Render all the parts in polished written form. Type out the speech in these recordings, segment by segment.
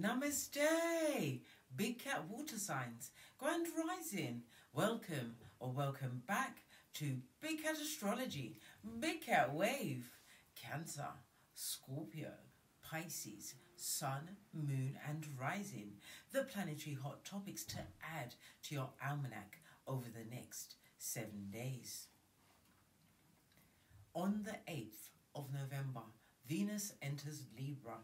Namaste, Big Cat Water Signs, Grand Rising. Welcome or welcome back to Big Cat Astrology, Big Cat Wave, Cancer, Scorpio, Pisces, Sun, Moon and Rising. The planetary hot topics to add to your almanac over the next 7 days. On the 8th of November, Venus enters Libra.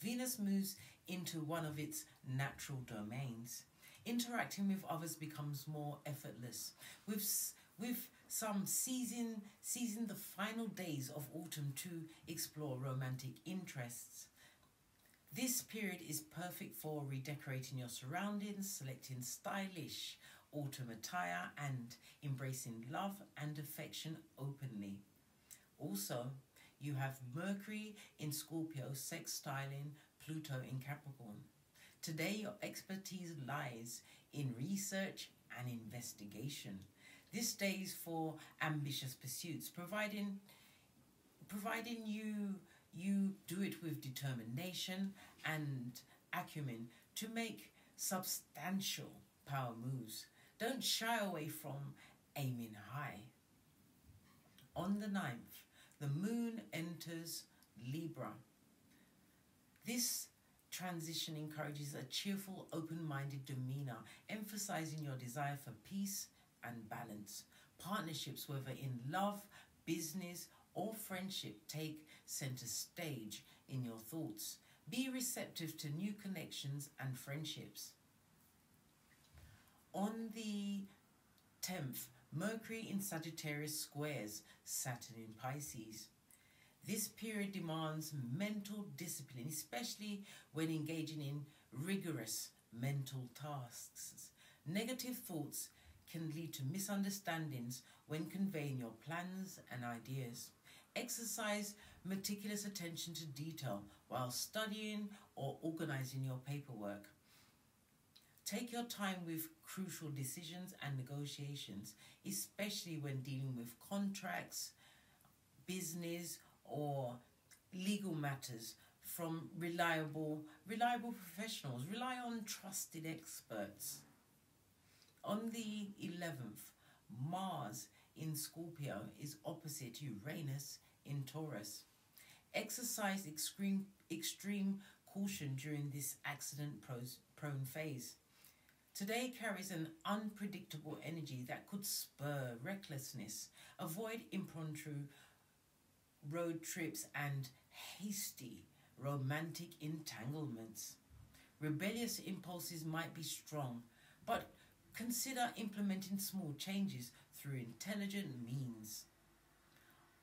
Venus moves into one of its natural domains. Interacting with others becomes more effortless. With some seizing the final days of autumn to explore romantic interests. This period is perfect for redecorating your surroundings, selecting stylish autumn attire and embracing love and affection openly. Also, you have Mercury in Scorpio sextiling Pluto in Capricorn. Today, your expertise lies in research and investigation. This day is for ambitious pursuits, providing you do it with determination and acumen to make substantial power moves. Don't shy away from aiming high. On the 9th, the moon enters Libra. This transition encourages a cheerful, open-minded demeanor, emphasizing your desire for peace and balance. Partnerships, whether in love, business, or friendship, take center stage in your thoughts. Be receptive to new connections and friendships. On the 10th, Mercury in Sagittarius squares Saturn in Pisces. This period demands mental discipline, especially when engaging in rigorous mental tasks. Negative thoughts can lead to misunderstandings when conveying your plans and ideas. Exercise meticulous attention to detail while studying or organizing your paperwork. Take your time with crucial decisions and negotiations, especially when dealing with contracts, business, or legal matters from reliable professionals. Rely on trusted experts. On the 11th, Mars in Scorpio is opposite Uranus in Taurus. Exercise extreme caution during this accident-prone phase. Today carries an unpredictable energy that could spur recklessness. Avoid impromptu road trips and hasty romantic entanglements. Rebellious impulses might be strong, but consider implementing small changes through intelligent means.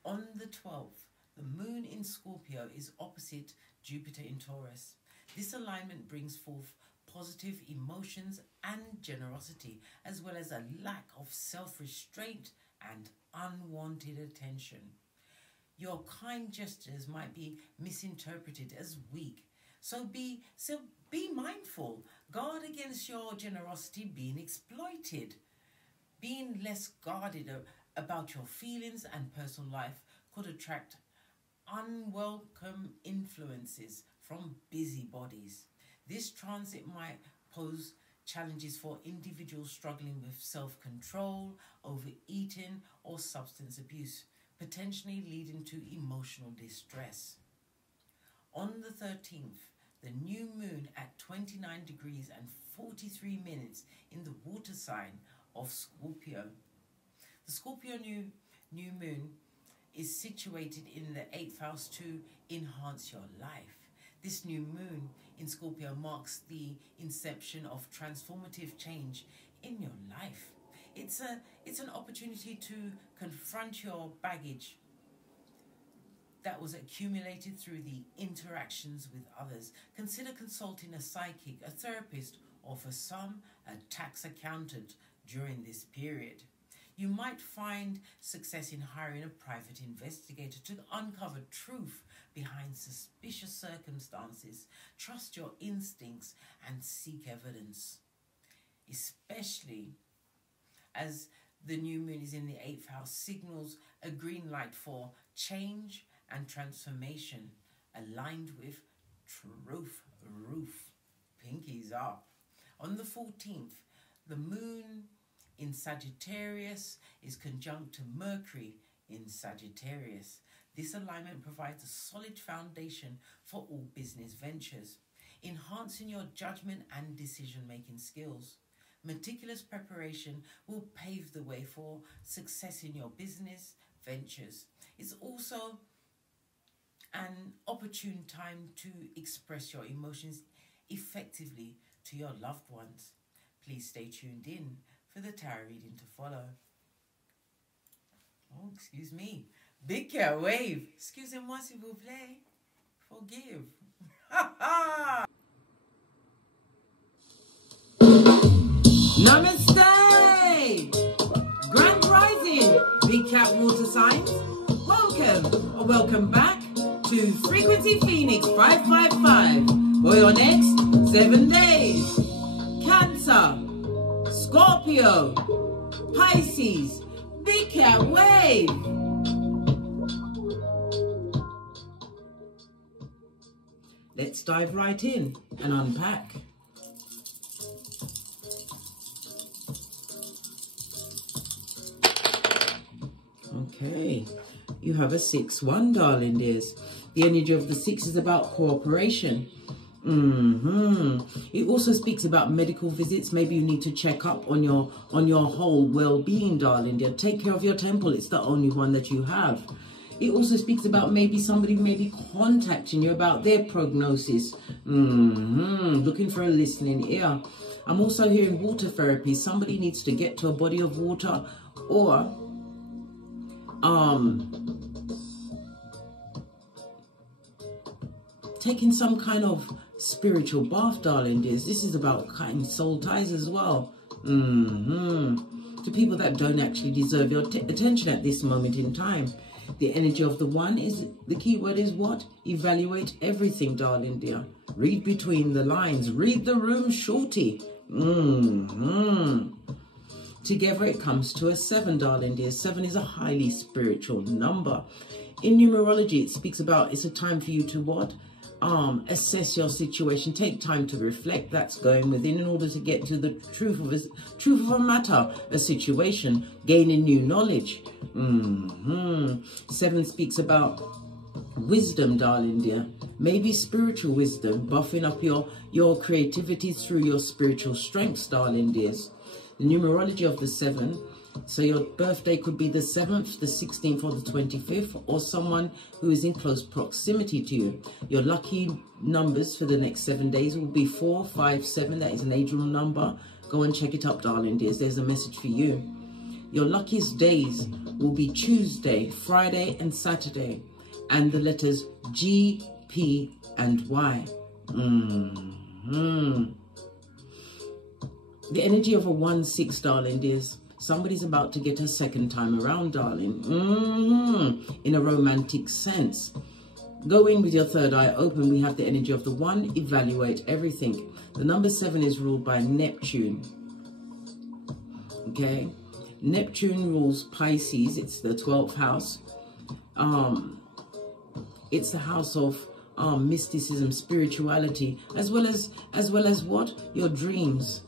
On the 12th, the moon in Scorpio is opposite Jupiter in Taurus. This alignment brings forth positive emotions and generosity, as well as a lack of self-restraint and unwanted attention. Your kind gestures might be misinterpreted as weak, so be mindful. Guard against your generosity being exploited. Being less guarded about your feelings and personal life could attract unwelcome influences from busybodies. This transit might pose challenges for individuals struggling with self-control, overeating, or substance abuse, potentially leading to emotional distress. On the 13th, the new moon at 29 degrees and 43 minutes in the water sign of Scorpio. The Scorpio new moon is situated in the 8th house to enhance your life. This new moon in Scorpio marks the inception of transformative change in your life. It's an opportunity to confront your baggage that was accumulated through the interactions with others. Consider consulting a psychic, a therapist, or for some, a tax accountant during this period. You might find success in hiring a private investigator to uncover truth behind suspicious circumstances. Trust your instincts and seek evidence, especially as the new moon is in the 8th house, signals a green light for change and transformation aligned with truth. pinkies up. On the 14th, the moon in Sagittarius is conjunct to Mercury in Sagittarius. This alignment provides a solid foundation for all business ventures, enhancing your judgment and decision-making skills. Meticulous preparation will pave the way for success in your business ventures. It's also an opportune time to express your emotions effectively to your loved ones. Please stay tuned in for the tarot reading to follow. Oh, excuse me. Big cat wave. Excusez-moi s'il vous plaît. Forgive. Namaste! Grand Rising, Big Cat Water Signs. Welcome or welcome back to Frequency Phoenix 555 for your next 7 days. Cancer, Scorpio, Pisces, Big Cat Wave. Let's dive right in and unpack. Okay, you have a 6-1, darling dears. The energy of the 6 is about cooperation. It also speaks about medical visits. Maybe you need to check up on your whole well-being, darling dear. Take care of your temple. It's the only one that you have. It also speaks about maybe somebody maybe contacting you about their prognosis. Looking for a listening ear. I'm also hearing water therapy. Somebody needs to get to a body of water, or taking some kind of spiritual bath, darling dears. This is about cutting soul ties as well. To people that don't actually deserve your attention at this moment in time. The energy of the 1 is, the key word is what? Evaluate everything, darling dear. Read between the lines. Read the room, shorty. Together it comes to a 7, darling dear. 7 is a highly spiritual number. In numerology, it speaks about it's a time for you to what? Assess your situation. Take time to reflect. That's going within in order to get to the truth of a matter, a situation, gaining new knowledge. 7 speaks about wisdom, darling dear. Maybe spiritual wisdom, buffing up your creativity through your spiritual strengths, darling dears. The numerology of the 7, so your birthday could be the 7th, the 16th, or the 25th, or someone who is in close proximity to you. Your lucky numbers for the next 7 days will be 4, 5, 7. That is an age room number. Go and check it up, darling dears. There's a message for you. Your luckiest days will be Tuesday, Friday, and Saturday, and the letters G, P, and Y. The energy of a 1-6, darling dears. Somebody's about to get a second time around, darling. In a romantic sense. Go in with your third eye open. We have the energy of the 1. Evaluate everything. The number 7 is ruled by Neptune. Okay. Neptune rules Pisces. It's the 12th house. It's the house of mysticism, spirituality, as well as what? Your dreams.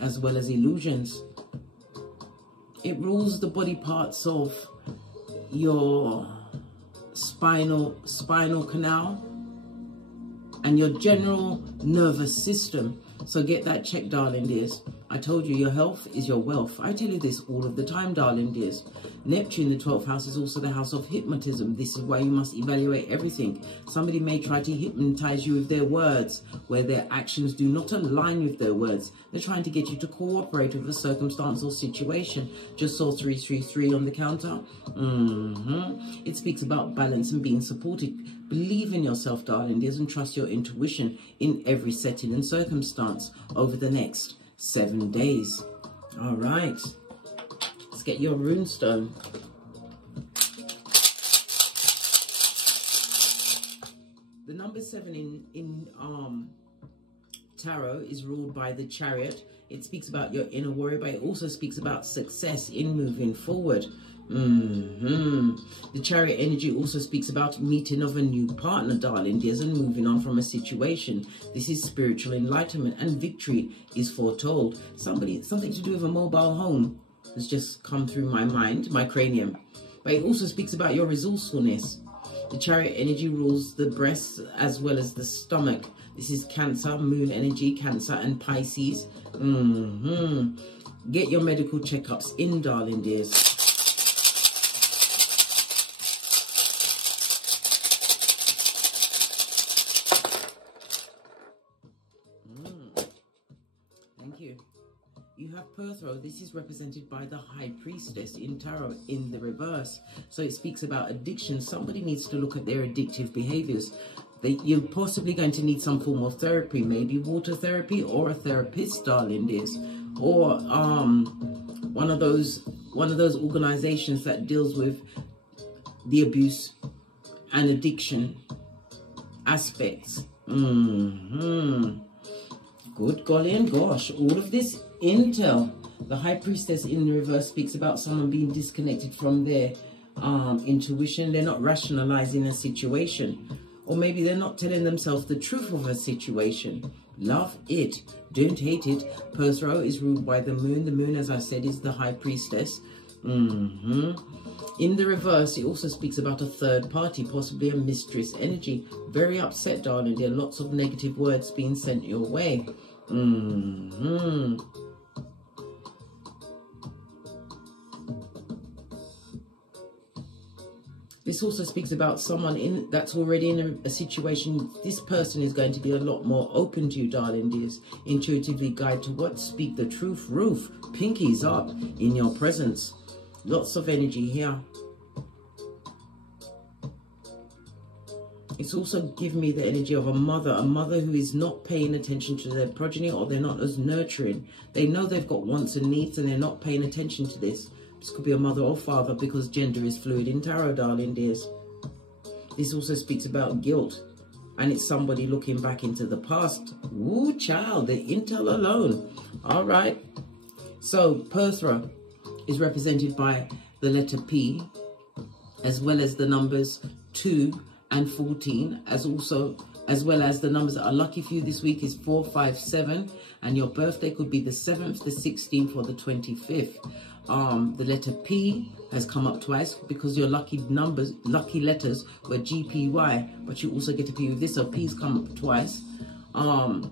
As well as illusions. It rules the body parts of your spinal canal and your general nervous system. So get that checked, darling dears. I told you your health is your wealth. I tell you this all of the time, darling dears. Neptune, the 12th house, is also the house of hypnotism. This is why you must evaluate everything. Somebody may try to hypnotize you with their words, where their actions do not align with their words. They're trying to get you to cooperate with a circumstance or situation. Just saw 333 on the counter. It speaks about balance and being supported. Believe in yourself, darling dears, and trust your intuition in every setting and circumstance over the next 7 days. All right. Let's get your runestone. The number 7 in tarot is ruled by the Chariot. It speaks about your inner warrior, but it also speaks about success in moving forward. The Chariot energy also speaks about meeting of a new partner, darling dears, and moving on from a situation. This is spiritual enlightenment, and victory is foretold. Something to do with a mobile home has just come through my mind, my cranium. But it also speaks about your resourcefulness. The Chariot energy rules the breast as well as the stomach. This is Cancer, Moon energy, Cancer and Pisces. Get your medical checkups in, darling dears. Thank you. You have Perthro. This is represented by the High Priestess in Tarot in the reverse. So it speaks about addiction. Somebody needs to look at their addictive behaviors. You're possibly going to need some form of therapy, maybe water therapy or a therapist, darling dears, or one of those organizations that deals with the abuse and addiction aspects. Good golly and gosh, all of this intel. The High Priestess in the reverse speaks about someone being disconnected from their intuition. They're not rationalizing a situation, or maybe they're not telling themselves the truth of a situation. Love it, don't hate it. Perthro is ruled by the moon. The moon, as I said, is the High Priestess. In the reverse, it also speaks about a third party, possibly a mistress energy. Very upset, darling. There are lots of negative words being sent your way. This also speaks about someone that's already in a situation. This person is going to be a lot more open to you, darling dears. Intuitively guide to what? Speak the truth. Roof, pinkies up in your presence. Lots of energy here. It's also giving me the energy of a mother who is not paying attention to their progeny, or they're not as nurturing. They know they've got wants and needs and they're not paying attention to this. This could be a mother or father, because gender is fluid in tarot, darling dears. This also speaks about guilt, and it's somebody looking back into the past. Ooh, child, the intel alone. All right. So Perthro is represented by the letter P, as well as the numbers 2 and 14, as well as the numbers that are lucky for you this week is 4, 5, 7, and your birthday could be the 7th, the 16th, or the 25th. The letter P has come up twice because your lucky letters were GPY, but you also get a P with this, so P's come up twice. The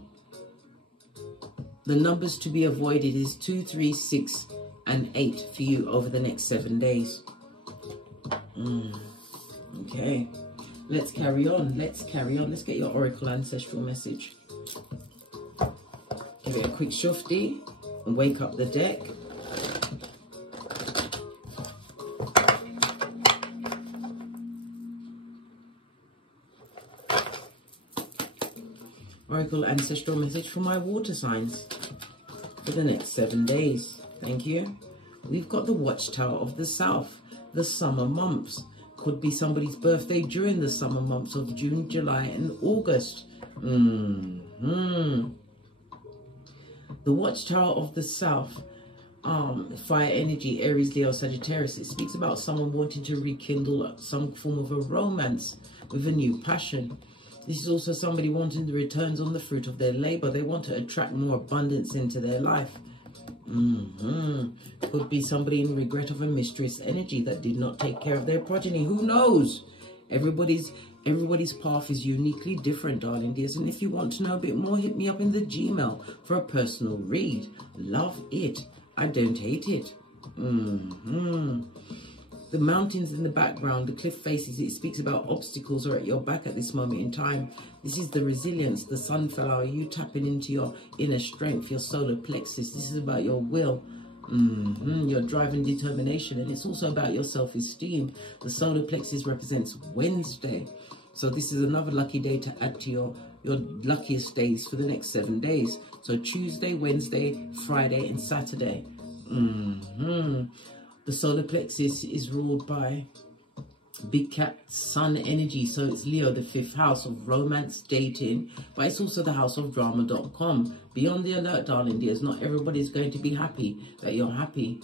numbers to be avoided is 2, 3, 6, and 8 for you over the next 7 days. Okay, let's carry on. Let's get your Oracle Ancestral message. Give it a quick shufti and wake up the deck. Oracle Ancestral message for my water signs for the next 7 days. Thank you. We've got the Watchtower of the South, the summer months. Could be somebody's birthday during the summer months of June, July, and August. The Watchtower of the South, fire energy, Aries, Leo, Sagittarius. It speaks about someone wanting to rekindle some form of a romance with a new passion. This is also somebody wanting the returns on the fruit of their labor. They want to attract more abundance into their life. Could be somebody in regret of a mistress energy that did not take care of their progeny. Who knows? Everybody's path is uniquely different, darling dears. And if you want to know a bit more, hit me up in the Gmail for a personal read. Love it. I don't hate it. The mountains in the background, the cliff faces, it speaks about obstacles are at your back at this moment in time. This is the resilience, the sunflower, you tapping into your inner strength, your solar plexus. This is about your will, your drive and determination, and it's also about your self-esteem. The solar plexus represents Wednesday. So this is another lucky day to add to your luckiest days for the next 7 days. So Tuesday, Wednesday, Friday, and Saturday. The solar plexus is ruled by Big Cat Sun energy. So it's Leo, the 5th house of romance, dating, but it's also the house of drama.com. Be on the alert, darling dears. Not everybody's going to be happy that you're happy.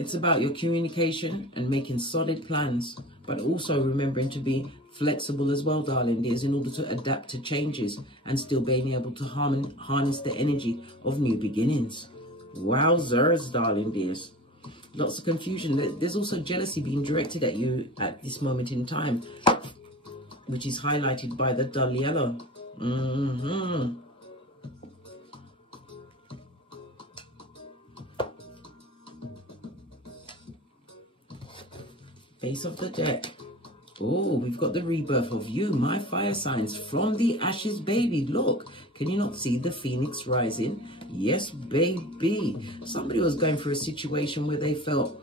It's about your communication and making solid plans, but also remembering to be flexible as well, darling dears, in order to adapt to changes and still being able to harness the energy of new beginnings. Wowzers, darling dears. Lots of confusion. There's also jealousy being directed at you at this moment in time, which is highlighted by the dull yellow. Base of the deck. Oh, we've got the rebirth of you, my fire signs, from the ashes, baby. Look, can you not see the phoenix rising? Yes, baby. Somebody was going through a situation where they felt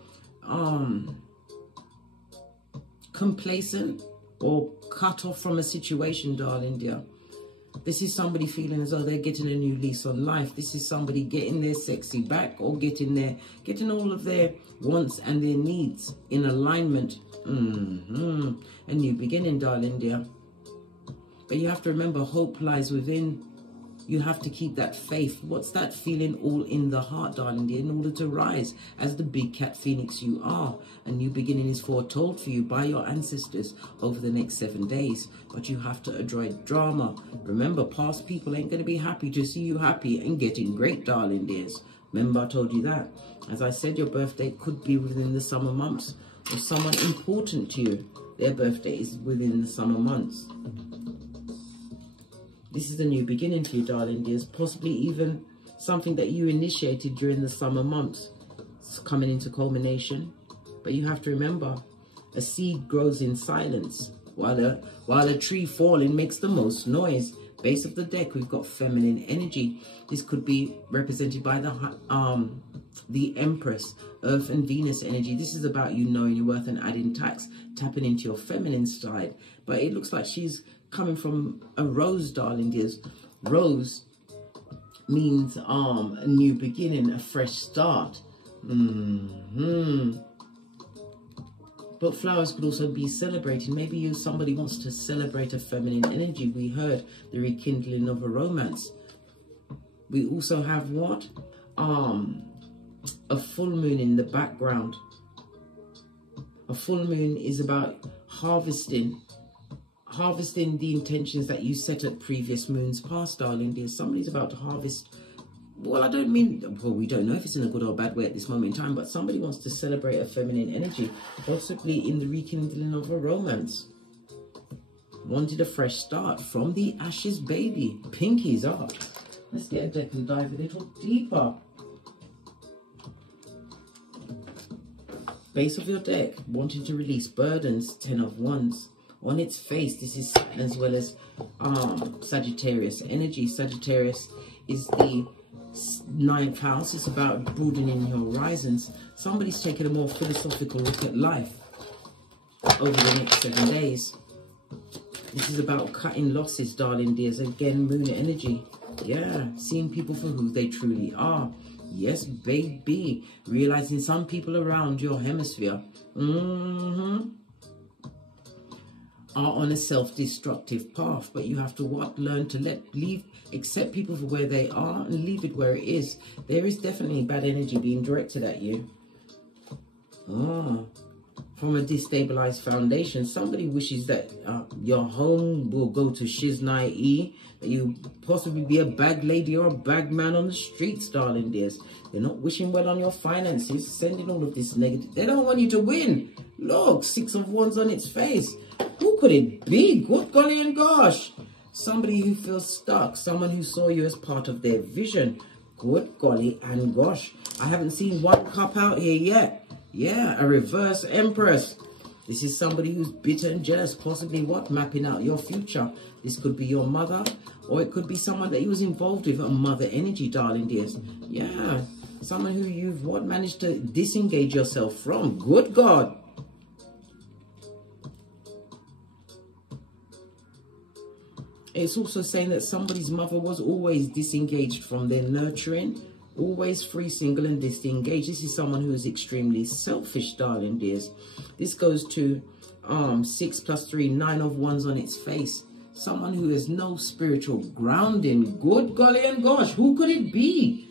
complacent or cut off from a situation, darling dear. This is somebody feeling as though they're getting a new lease on life. This is somebody getting their sexy back, or getting all of their wants and their needs in alignment. A new beginning, darling dear. But you have to remember, hope lies within. You have to keep that faith. What's that feeling all in the heart, darling dear, in order to rise as the big cat phoenix you are. A new beginning is foretold for you by your ancestors over the next 7 days. But you have to avoid drama. Remember, past people ain't going to be happy to see you happy and getting great, darling dears. Remember, I told you that. As I said, your birthday could be within the summer months, or someone important to you, their birthday is within the summer months. This is a new beginning for you, darling dears. Possibly even something that you initiated during the summer months. It's coming into culmination. But you have to remember, a seed grows in silence, while a tree falling makes the most noise. Base of the deck, we've got feminine energy. This could be represented by the Empress, Earth and Venus energy. This is about you knowing your worth and adding tax, tapping into your feminine side. But it looks like she's coming from a rose, darling dears. Rose means a new beginning, a fresh start. But flowers could also be celebrating. Maybe somebody wants to celebrate a feminine energy. We heard the rekindling of a romance. We also have what? A full moon in the background. A full moon is about harvesting the intentions that you set at previous moons past, darling dear. Somebody's about to harvest. Well, I don't mean, well, we don't know if it's in a good or bad way at this moment in time, but somebody wants to celebrate a feminine energy, possibly in the rekindling of a romance. Wanted a fresh start from the ashes, baby. Pinkies up. Let's get a deck and dive a little deeper. Base of your deck, wanting to release burdens, 10 of Wands. On its face, this is Saturn as well as Sagittarius energy. Sagittarius is the 9th house. It's about broadening your horizons. Somebody's taking a more philosophical look at life over the next 7 days. This is about cutting losses, darling dears. Again, moon energy. Yeah, seeing people for who they truly are. Yes, baby. Realizing some people around your hemisphere are on a self-destructive path, but you have to learn to accept people for where they are and leave it where it is. There is definitely bad energy being directed at you. From a destabilized foundation. Somebody wishes that your home will go to shiznai, that you possibly be a bag lady or a bag man on the streets, darling dears. They're not wishing well on your finances, sending all of this negative. They don't want you to win. Look, 6 of Wands on its face. Who could it be? Good golly and gosh. Somebody who feels stuck. Someone who saw you as part of their vision. Good golly and gosh. I haven't seen one cup out here yet. Yeah, a reverse Empress. This is somebody who's bitter and jealous. Possibly what? Mapping out your future. This could be your mother. Or it could be someone that you was involved with. A mother energy, darling dears. Yeah. Someone who you've managed to disengage yourself from. Good God. It's also saying that somebody's mother was always disengaged from their nurturing, always free, single, and disengaged. This is someone who is extremely selfish, darling dears. This goes to 6 + 3, 9 of Wands on its face. Someone who has no spiritual grounding. Good golly and gosh, who could it be?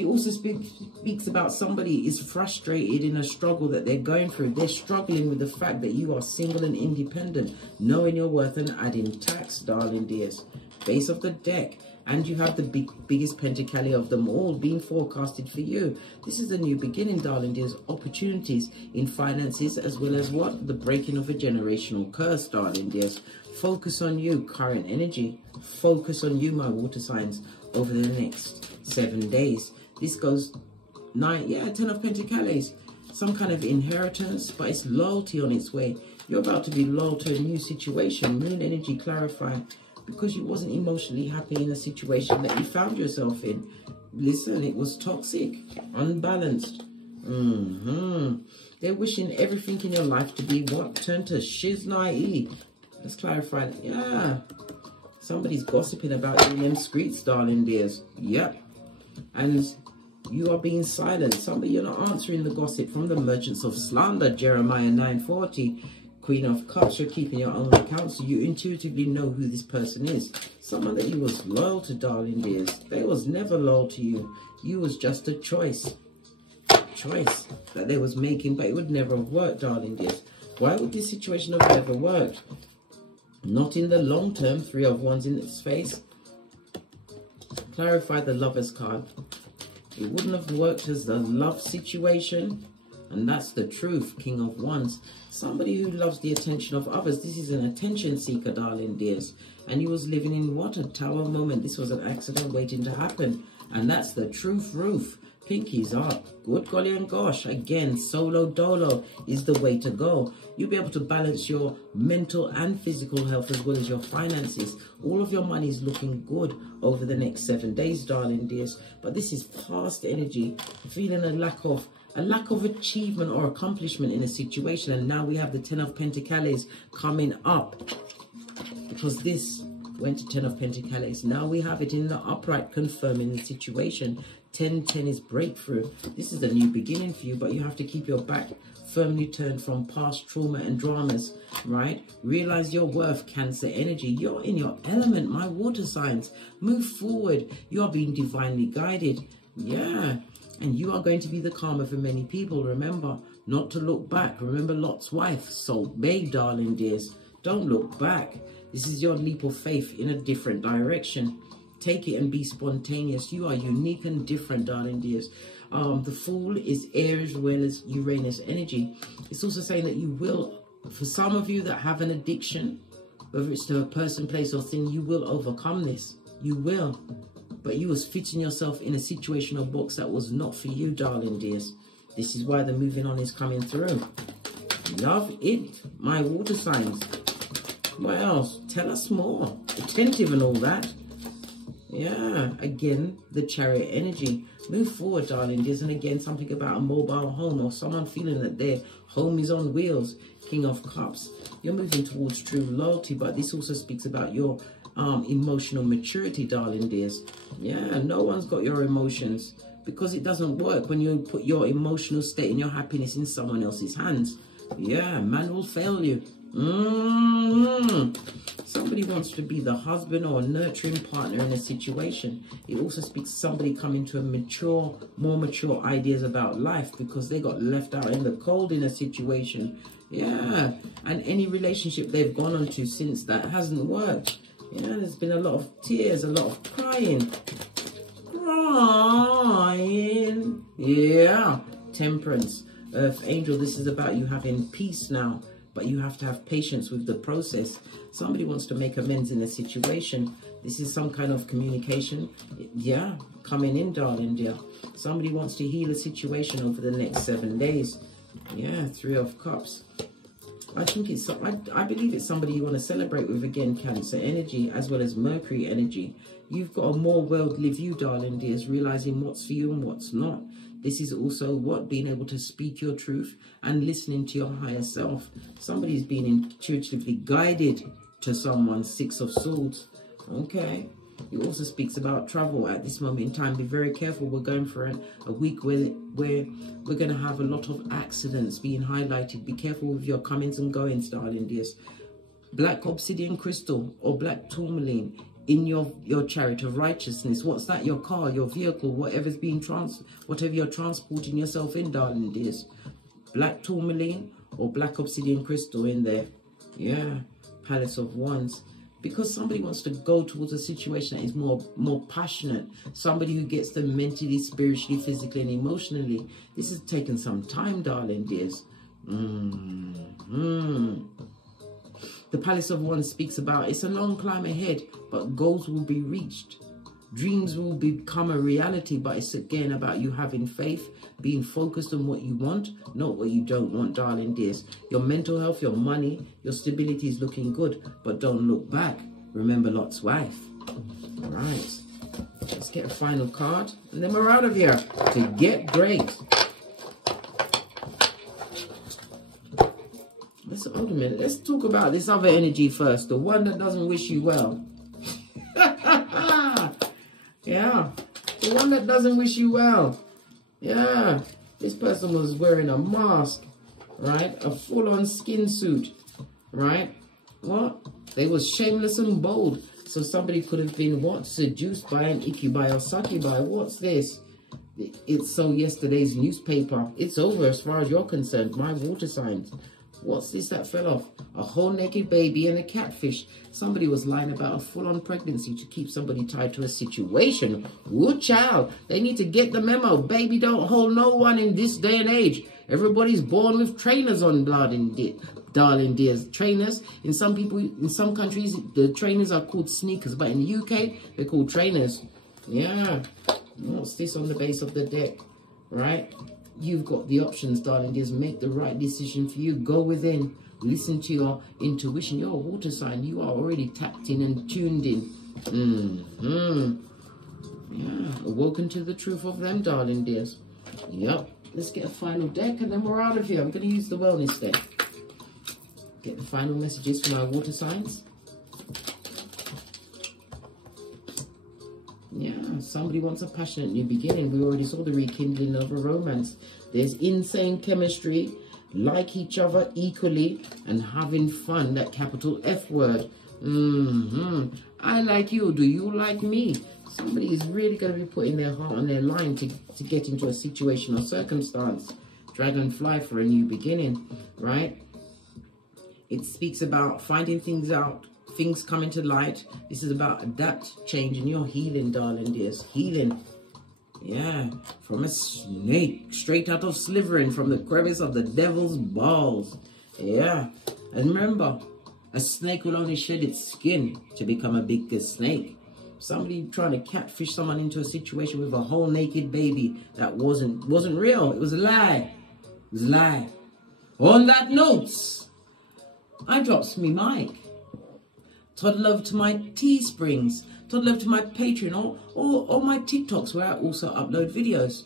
It also speaks about somebody is frustrated in a struggle that they're going through. They're struggling with the fact that you are single and independent, knowing your worth and adding tax, darling dears. Base of the deck. And you have the biggest pentacali of them all being forecasted for you. This is a new beginning, darling dears. Opportunities in finances, as well as what? The breaking of a generational curse, darling dears. Focus on you, current energy. Focus on you, my water signs, over the next 7 days. This goes 10 of Pentacles. Some kind of inheritance, but it's loyalty on its way. You're about to be loyal to a new situation. Moon energy, clarify. Because you wasn't emotionally happy in a situation that you found yourself in. Listen, it was toxic, unbalanced. They're wishing everything in your life to be what? Turn to shiznai. Let's clarify. Yeah. Somebody's gossiping about you in them streets, darling dears. Yep. And you are being silent. Somebody, you're not answering the gossip from the merchants of slander, Jeremiah 9:40. Queen of Cups, you're keeping your own counsel. You intuitively know who this person is. Someone that you was loyal to, darling dears. They was never loyal to you. You was just a choice. Choice that they was making, but it would never have worked, darling dears. Why would this situation have never worked? Not in the long term. 3 of Wands in its face. Clarify the Lover's card. It wouldn't have worked as the love situation. And that's the truth, King of Wands. Somebody who loves the attention of others. This is an attention seeker, darling dears. And you was living in what? A tower moment. This was an accident waiting to happen. And that's the truth roof. Pinkies up. Good golly and gosh. Again, solo dolo is the way to go. You'll be able to balance your mental and physical health as well as your finances. All of your money is looking good over the next 7 days, darling dears. But this is past energy. Feeling a lack of achievement or accomplishment in a situation. And now we have the 10 of Pentacles coming up. Because this went to 10 of Pentacles. Now we have it in the upright, confirming the situation. 10-10 is breakthrough. This is a new beginning for you, but you have to keep your back firmly turned from past trauma and dramas, right? Realize your worth, Cancer energy. You're in your element, my water signs. Move forward. You are being divinely guided. Yeah. And you are going to be the karma for many people. Remember, not to look back. Remember Lot's wife. Salt Bay, darling dears. Don't look back. This is your leap of faith in a different direction. Take it and be spontaneous. You are unique and different, darling dears. The Fool is air as well as Uranus energy. It's also saying that you will, for some of you that have an addiction, whether it's to a person, place or thing, you will overcome this. You will. But you was fitting yourself in a situation or box that was not for you, darling dears. This is why the moving on is coming through. Love it, my water signs. What else? Tell us more. Attentive and all that. Yeah, again, the Chariot energy. Move forward, darling dears. And again, something about a mobile home or someone feeling that their home is on wheels. King of Cups. You're moving towards true loyalty, but this also speaks about your emotional maturity, darling dears. Yeah, no one's got your emotions because it doesn't work when you put your emotional state and your happiness in someone else's hands. Yeah, man will fail you. Somebody wants to be the husband or nurturing partner in a situation. It also speaks to somebody coming to a more mature ideas about life because they got left out in the cold in a situation. Yeah, and any relationship they've gone on to since that hasn't worked. Yeah, there's been a lot of tears, a lot of crying. Crying. Yeah. Temperance. Earth Angel, this is about you having peace now. But you have to have patience with the process. Somebody wants to make amends in a situation. This is some kind of communication. Yeah, coming in, darling dear. Somebody wants to heal a situation over the next 7 days. Yeah, 3 of Cups. I think it's, I believe it's somebody you want to celebrate with again, Cancer energy, as well as Mercury energy. You've got a more worldly view, darling dears, realizing what's for you and what's not. This is also what? Being able to speak your truth and listening to your higher self. Somebody's being intuitively guided to someone. 6 of Swords. Okay. It also speaks about travel at this moment in time. Be very careful. We're going for a week where we're going to have a lot of accidents being highlighted. Be careful with your comings and goings, darling dears. Black obsidian crystal or black tourmaline in your chariot of righteousness. What's that? Your car, your vehicle, whatever you're transporting yourself in, darling dears. Black tourmaline or black obsidian crystal in there. Yeah, Palace of Wands. Because somebody wants to go towards a situation that is more passionate. Somebody who gets them mentally, spiritually, physically, and emotionally. This has taken some time, darling dears. The Palace of Wands speaks about it's a long climb ahead, but goals will be reached. Dreams will become a reality, but it's again about you having faith, being focused on what you want, not what you don't want, darling dears. Your mental health, your money, your stability is looking good, but don't look back. Remember Lot's wife. All right. Let's get a final card, and then we're out of here to get great. Wait a minute. Let's talk about this other energy first. The one that doesn't wish you well. Yeah. The one that doesn't wish you well. Yeah. This person was wearing a mask. Right? A full-on skin suit. Right? What? They was shameless and bold. So somebody could have been, what? Seduced by an ikibai or sakibai. What's this? It's so yesterday's newspaper. It's over as far as you're concerned. My water signs. What's this that fell off? A whole naked baby and a catfish. Somebody was lying about a full-on pregnancy to keep somebody tied to a situation. Woo child. They need to get the memo. Baby don't hold no one in this day and age. Everybody's born with trainers on, darling dears. Trainers. In some countries, the trainers are called sneakers. But in the UK, they're called trainers. Yeah. What's this on the base of the deck? Right? You've got the options, darling dears. Make the right decision for you. Go within. Listen to your intuition. You're a water sign. You are already tapped in and tuned in. Yeah. Awoken to the truth of them, darling dears. Yep. Let's get a final deck and then we're out of here. I'm going to use the wellness deck. Get the final messages from our water signs. Yeah, somebody wants a passionate new beginning. We already saw the rekindling of a romance. There's insane chemistry, like each other equally, and having fun, that capital F word. I like you. Do you like me? Somebody is really going to be putting their heart on their line to get into a situation or circumstance. Dragonfly for a new beginning, right? It speaks about finding things out. Things coming to light. This is about adapt, change, and your healing, darling dears. Healing. Yeah. From a snake. Straight out of slithering from the crevice of the devil's balls. Yeah. And remember, a snake will only shed its skin to become a bigger snake. Somebody trying to catfish someone into a situation with a whole naked baby that wasn't real. It was a lie. It was a lie. On that note, I drops me mic. Toddle over to my Teesprings, toddle over to my Patreon or my TikToks where I also upload videos.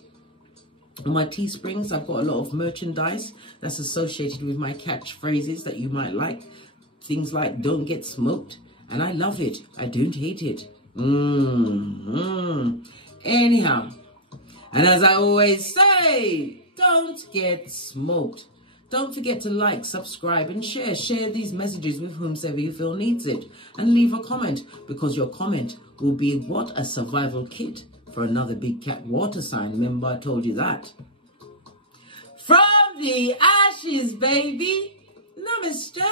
On my Teesprings, I've got a lot of merchandise that's associated with my catchphrases that you might like. Things like don't get smoked, and I love it. I don't hate it. Anyhow, and as I always say, don't get smoked. Don't forget to like, subscribe, and share. Share these messages with whomsoever you feel needs it. And leave a comment, because your comment will be what? A survival kit for another big cat water sign. Remember I told you that. From the ashes, baby. Namaste.